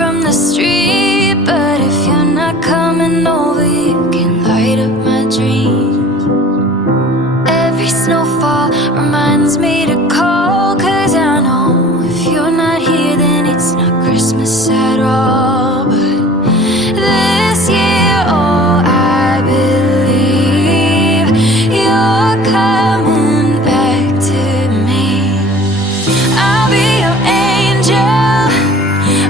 from the street, but if you're not coming over, you can light up my dreams. Every snowfall reminds me to call, 'cause I know if you're not here, then it's not Christmas at all. But this year, oh, I believe you're coming back to me. I'll be your angel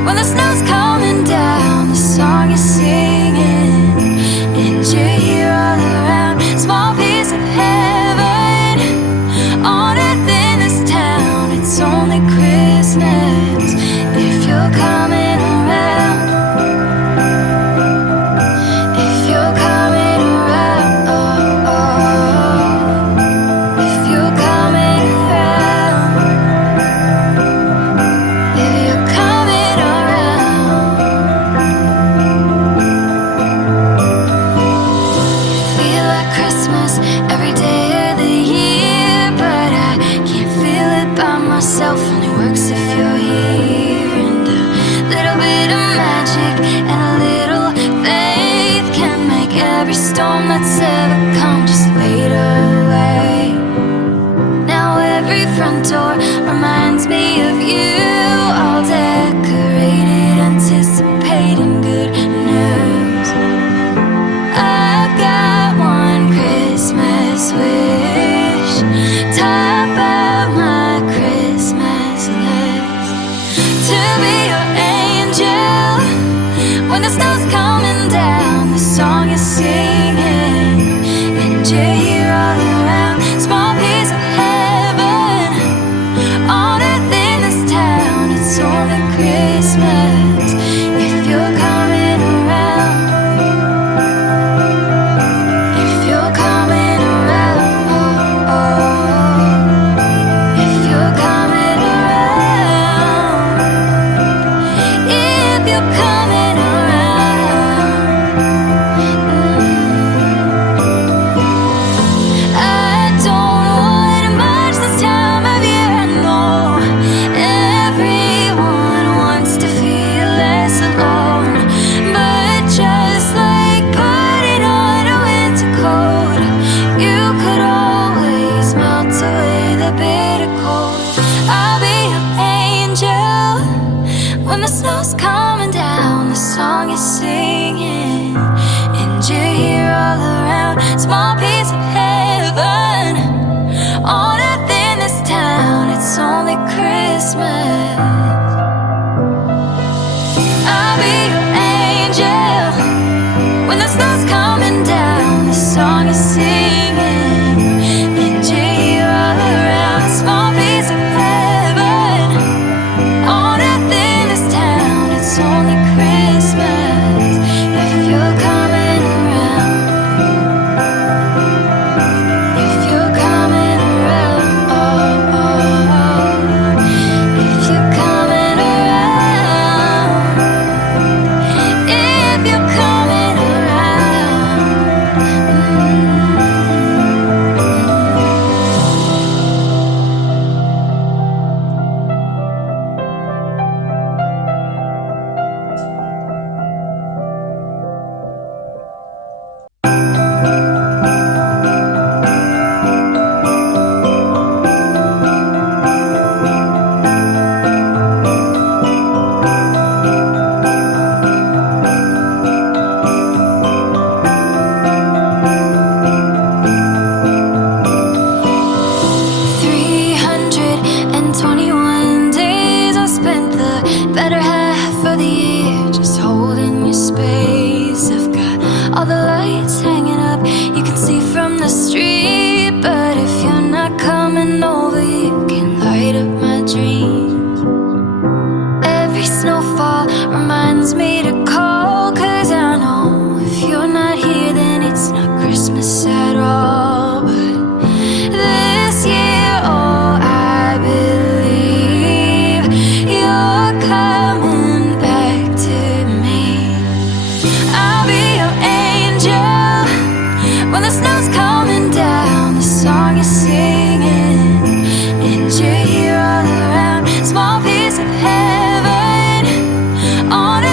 when the snow's coming down, the song you're singing, and you're here all around. Small piece of heaven on earth in this town. It's only Christmas if you're coming around. If you're coming around, oh, oh. If you're coming around. If you're coming around. Feel like Christmas every day of the year, but I can't feel it by myself. Only works if you're here. And a little bit of magic and a little faith can make every storm that's ever come just fade away. Now every front door reminds me of you, all decorated, anticipating good news. I've got one Christmas wish, top of my Christmas list, to be your angel when the snow's coming down, the song you're singing, and you're here all around. Small piece of heaven on earth in this town. It's only Christmas if you're coming around. If you're coming around, oh, oh. If you're coming around. If you're coming around. I don't want much this time of year. I know everyone wants to feel less alone, but just like putting on a winter coat, you could always melt away the bitter cold. I'll be your angel when the snow's coming down, the song you're singing, and you're here all around. Small piece of heaven on earth in this town. It's only Christmas. I'll be your angel when the snow's coming down, the song you're singing, and you're here all around. Small piece of heaven on earth in this town. It's only Christmas if you're coming around. If you're coming around, oh, oh. If you're coming around. If you're coming around. Small piece of heaven on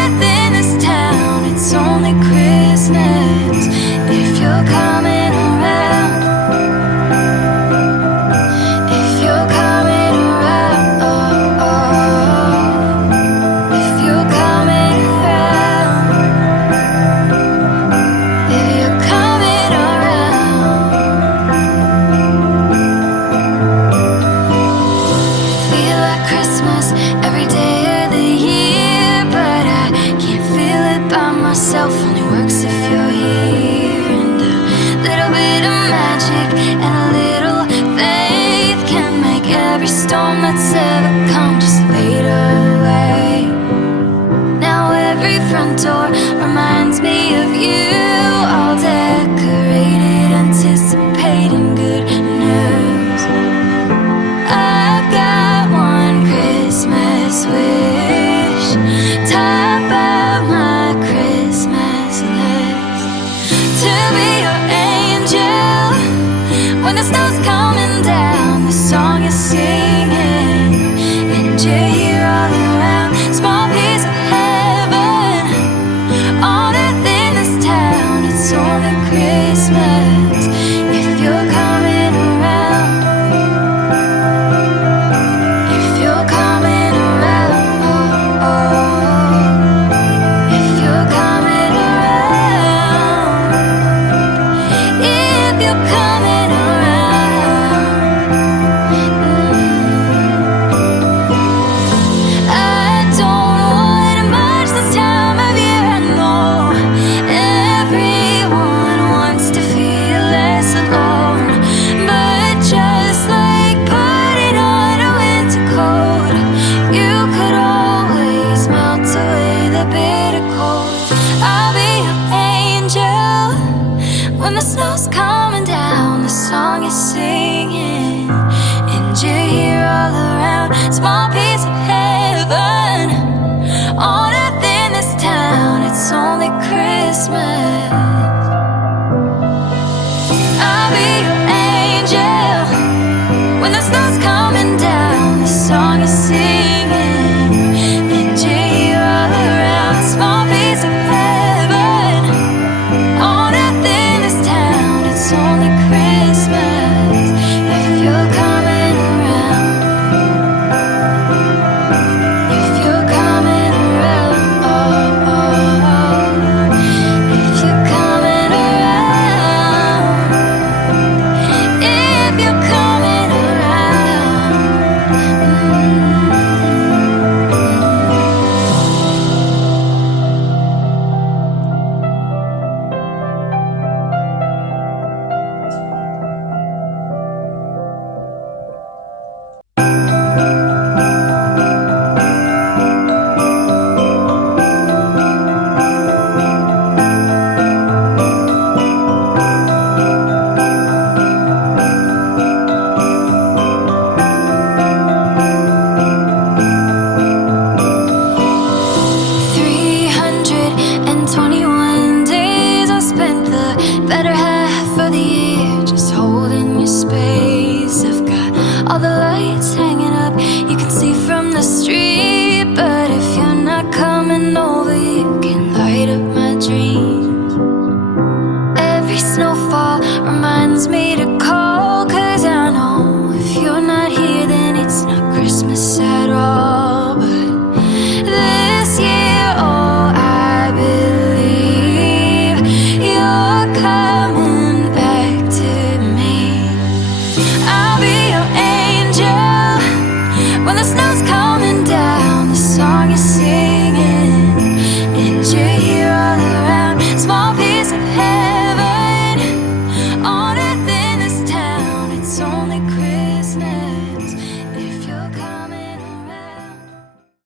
but it